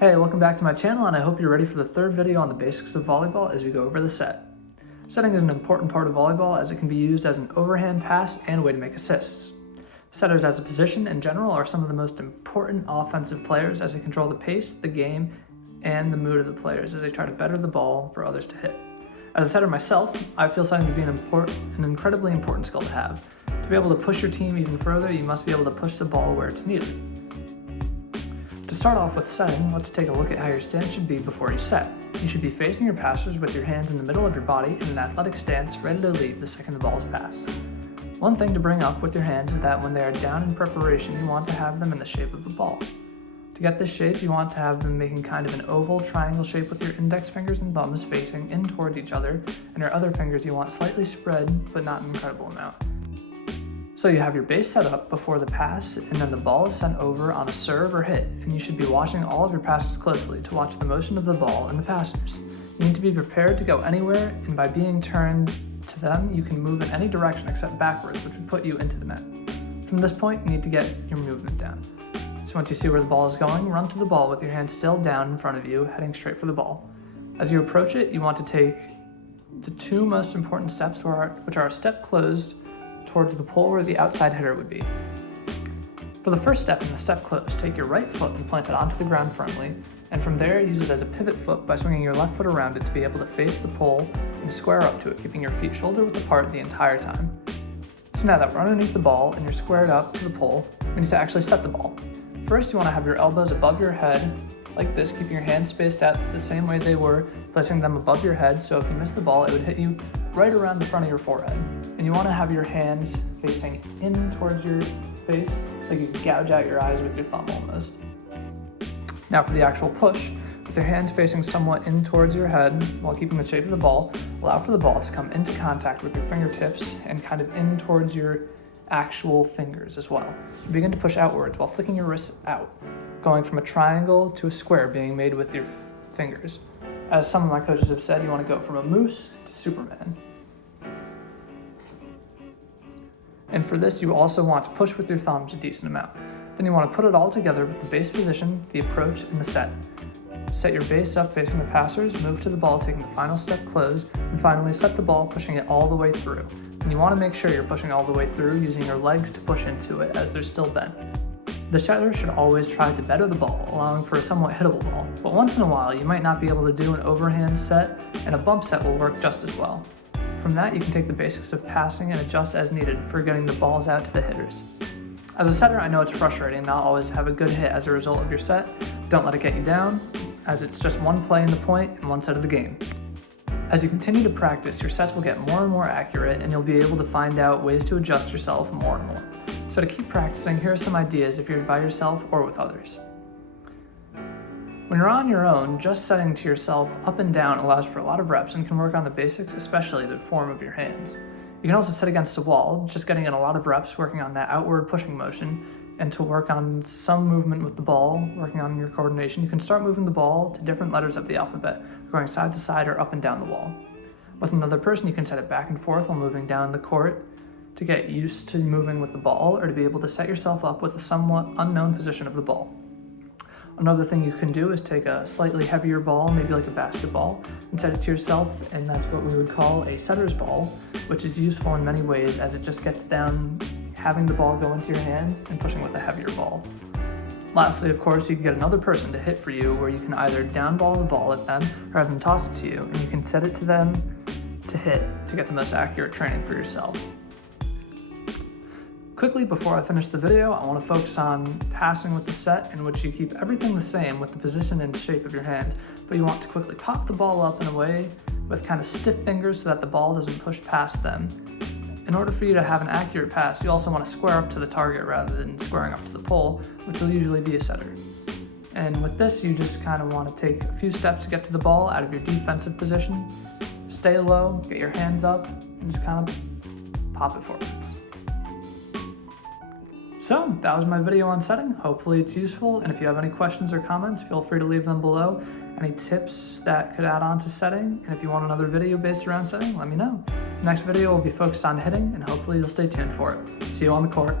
Hey, welcome back to my channel, and I hope you're ready for the third video on the basics of volleyball as we go over the set. Setting is an important part of volleyball as it can be used as an overhand pass and way to make assists. Setters as a position in general are some of the most important offensive players as they control the pace, the game, and the mood of the players as they try to better the ball for others to hit. As a setter myself, I feel setting to be an incredibly important skill to have. To be able to push your team even further, you must be able to push the ball where it's needed. To start off with setting, let's take a look at how your stance should be before you set. You should be facing your passers with your hands in the middle of your body in an athletic stance, ready to leave the second the ball is passed. One thing to bring up with your hands is that when they are down in preparation, you want to have them in the shape of the ball. To get this shape, you want to have them making kind of an oval triangle shape with your index fingers and thumbs facing in towards each other, and your other fingers you want slightly spread, but not an incredible amount. So you have your base set up before the pass, and then the ball is sent over on a serve or hit, and you should be watching all of your passes closely to watch the motion of the ball and the passers. You need to be prepared to go anywhere, and by being turned to them, you can move in any direction except backwards, which would put you into the net. From this point, you need to get your movement down. So once you see where the ball is going, run to the ball with your hands still down in front of you, heading straight for the ball. As you approach it, you want to take the two most important steps, which are a step closed towards the pole where the outside hitter would be. For the first step in the step close, take your right foot and plant it onto the ground firmly, and from there use it as a pivot foot by swinging your left foot around it to be able to face the pole and square up to it, keeping your feet shoulder width apart the entire time. So now that we're underneath the ball and you're squared up to the pole, we need to actually set the ball. First, you want to have your elbows above your head like this, keeping your hands spaced out the same way they were, placing them above your head, so if you miss the ball, it would hit you right around the front of your forehead. And you want to have your hands facing in towards your face, like you gouge out your eyes with your thumb almost. Now for the actual push, with your hands facing somewhat in towards your head while keeping the shape of the ball, allow for the ball to come into contact with your fingertips and kind of in towards your actual fingers as well. You begin to push outwards while flicking your wrists out, going from a triangle to a square being made with your fingers. As some of my coaches have said, you want to go from a moose to Superman. And for this, you also want to push with your thumbs a decent amount. Then you want to put it all together with the base position, the approach, and the set. Set your base up facing the passers, move to the ball taking the final step close, and finally set the ball pushing it all the way through. And you want to make sure you're pushing all the way through using your legs to push into it as they're still bent. The setter should always try to better the ball, allowing for a somewhat hittable ball, but once in a while you might not be able to do an overhand set, and a bump set will work just as well. From that, you can take the basics of passing and adjust as needed for getting the balls out to the hitters. As a setter, I know it's frustrating not always to have a good hit as a result of your set. Don't let it get you down, as it's just one play in the point and one set of the game. As you continue to practice, your sets will get more and more accurate, and you'll be able to find out ways to adjust yourself more and more. So to keep practicing, here are some ideas if you're by yourself or with others. When you're on your own, just setting to yourself up and down allows for a lot of reps and can work on the basics, especially the form of your hands. You can also set against a wall, just getting in a lot of reps, working on that outward pushing motion, and to work on some movement with the ball, working on your coordination. You can start moving the ball to different letters of the alphabet, going side to side or up and down the wall. With another person, you can set it back and forth while moving down the court to get used to moving with the ball, or to be able to set yourself up with a somewhat unknown position of the ball. Another thing you can do is take a slightly heavier ball, maybe like a basketball, and set it to yourself, and that's what we would call a setter's ball, which is useful in many ways as it just gets down having the ball go into your hands and pushing with a heavier ball. Lastly, of course, you can get another person to hit for you, where you can either downball the ball at them or have them toss it to you, and you can set it to them to hit to get the most accurate training for yourself. Quickly, before I finish the video, I want to focus on passing with the set, in which you keep everything the same with the position and shape of your hand, but you want to quickly pop the ball up in a way with kind of stiff fingers so that the ball doesn't push past them. In order for you to have an accurate pass, you also want to square up to the target rather than squaring up to the pole, which will usually be a setter. And with this, you just kind of want to take a few steps to get to the ball out of your defensive position, stay low, get your hands up, and just kind of pop it forwards. So that was my video on setting. Hopefully it's useful, and if you have any questions or comments, feel free to leave them below. Any tips that could add on to setting, and if you want another video based around setting, let me know. The next video will be focused on hitting, and hopefully you'll stay tuned for it. See you on the court.